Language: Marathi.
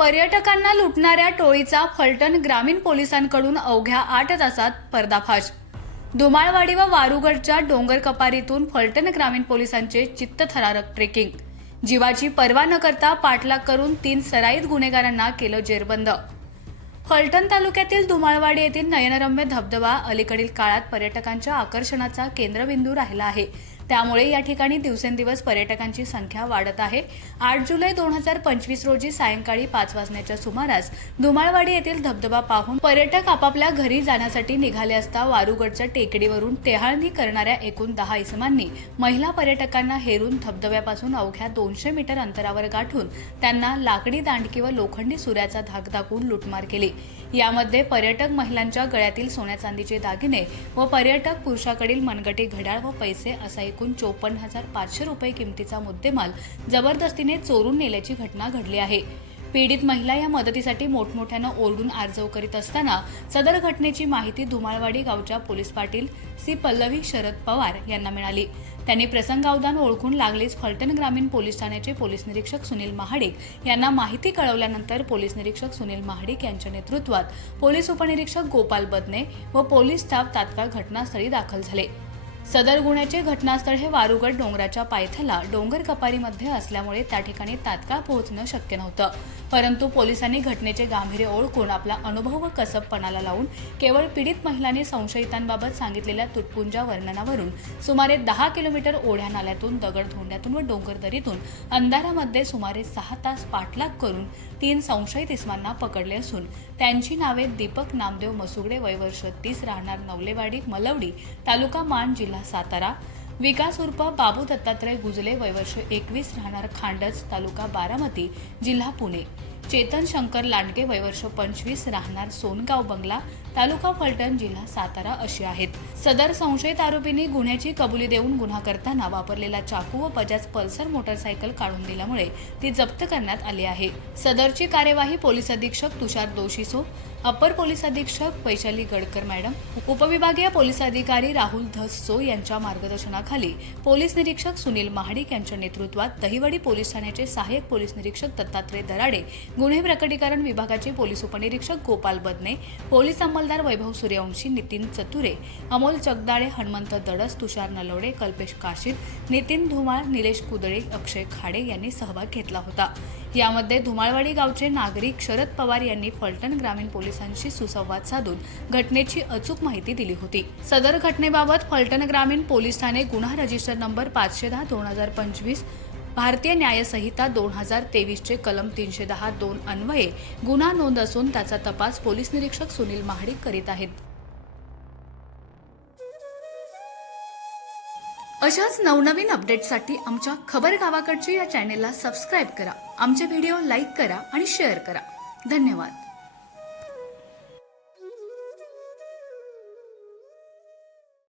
पर्यटकांना लुटणाऱ्या टोळीचा फलटण ग्रामीण पोलिसांकडून अवघ्या आठ तासात पर्दाफाश. धुमाळवाडी व वारुगडच्या डोंगर कपारीतून फलटण ग्रामीण पोलिसांचे चित्तथरारक ट्रेकिंग. जीवाची पर्वा न करता पाठलाग करून तीन सराईत गुन्हेगारांना केलं जेरबंद. फलटण तालुक्यातील धुमाळवाडी येथील नयनरम्य धबधबा अलीकडील काळात पर्यटकांच्या आकर्षणाचा केंद्रबिंदू राहिला आहे. त्यामुळे या ठिकाणी दिवसेंदिवस पर्यटकांची संख्या वाढत आहे. आठ जुलै दोन हजार पंचवीस रोजी सायंकाळी पाच वाजण्याच्या सुमारास धुमाळवाडी येथील धबधबा पाहून पर्यटक आपापल्या घरी जाण्यासाठी निघाले असता वारुगडच्या टेकडीवरून टेहाळणी करणाऱ्या एकूण दहा इसमांनी महिला पर्यटकांना हेरून धबधब्यापासून अवघ्या दोनशे मीटर अंतरावर गाठून त्यांना लाकडी दांडकी व लोखंडी सुऱ्याचा धाक दाखवून लुटमार केली. यामध्ये पर्यटक महिलांच्या गळ्यातील सोन्या चांदीचे दागिने व पर्यटक पुरुषाकडील मनगटी घड्याळ व पैसे असाही एकूण चोपन्न हजार पाचशे रुपये किमतीचा मुद्देमाल जबरदस्तीने चोरून नेल्याची घटना घडली आहे. पीडित महिला या मदतीसाठी मोठमोठ्यानं ओरडून आर्जव करीत असताना सदर घटनेची माहिती धुमाळवाडी गावच्या पोलीस पाटील सी पल्लवी शरद पवार यांना मिळाली. त्यांनी प्रसंगावधान ओळखून लागलीच फलटण ग्रामीण पोलीस ठाण्याचे पोलीस निरीक्षक सुनील महाडिक यांना माहिती कळवल्यानंतर पोलीस निरीक्षक सुनील महाडिक यांच्या नेतृत्वात पोलीस उपनिरीक्षक गोपाल बदने व पोलीस स्टाफ तात्काळ घटनास्थळी दाखल झाले. सदर गुन्ह्याचे घटनास्थळ हे वारुगड डोंगराच्या पायथ्याला डोंगर कपारीमध्ये असल्यामुळे त्या ठिकाणी तात्काळ पोहोचणं शक्य नव्हतं. परंतु पोलिसांनी घटनेचे गांभीर्य ओळखून आपला अनुभव व कसबपणाला लावून केवळ पीडित महिलांनी संशयितांबाबत सांगितलेल्या तुटपुंजा वर्णनावरून सुमारे दहा किलोमीटर ओढ्या नाल्यातून दगड धोंड्यातून व डोंगरदरीतून अंधारामध्ये सुमारे सहा तास पाठलाग करून तीन संशयित इस्मांना पकडले असून त्यांची नावे दीपक नामदेव मसुगडे वय वर्ष तीस राहणार नवलेवाडी मलवडी तालुका मान जिल्हा सातारा विकास उर्फ बाबू दत्तात्रय गुजले वयवर्ष एकवीस राहणार खांडज तालुका बारामती जिल्हा पुणे. चेतन शंकर लांडगे वयवर्ष पंचवीस राहणार सोनगाव बंगला तालुका फलटण जिल्हा सातारा अशी आहेत. सदर संशयित आरोपींनी गुन्ह्याची कबुली देऊन गुन्हा करताना वापरलेला चाकू व बजाज पल्सर मोटरसायकल काढून दिल्यामुळे ती जप्त करण्यात आली आहे. सदरची कार्यवाही पोलीस अधीक्षक तुषार दोशीसो अप्पर पोलीस अधीक्षक वैशाली गडकर मॅडम उपविभागीय पोलीस अधिकारी राहुल धससो यांच्या मार्गदर्शनाखाली पोलीस निरीक्षक सुनील महाडिक यांच्या नेतृत्वात दहिवडी पोलीस ठाण्याचे सहाय्यक पोलीस निरीक्षक दत्तात्रय दराडे गुन्हे प्रकटीकरण विभागाचे पोलीस उपनिरीक्षक गोपाल बदने पोलीस अंमलदार वैभव सूर्यवंशी नितीन चतुरे अमोल जगदाळे हनुमंत दडस तुषार नलवडे कल्पेश काशीद नितीन धुमाळ निलेश कुदळे अक्षय खाडे यांनी सहभाग घेतला होता. यामध्ये धुमाळवाडी गावचे नागरिक शरद पवार यांनी फलटण ग्रामीण पोलिसांशी सुसंवाद साधून घटनेची अचूक माहिती दिली होती. सदर घटनेबाबत फलटण ग्रामीण पोलीस ठाणे गुन्हा रजिस्टर नंबर पाचशे दहा दोन हजार पंचवीस भारतीय न्यायसंहिता दोन हजार तेवीसचे कलम तीनशे दहा दोन अन्वये गुन्हा नोंद असून त्याचा तपास पोलीस निरीक्षक सुनील महाडिक करीत आहेत. अशाच नवनवीन अपडेटसाठी आमच्या खबर गावाकडची या चॅनेलला सबस्क्राईब करा. आमचे व्हिडिओ लाईक करा आणि शेअर करा. धन्यवाद.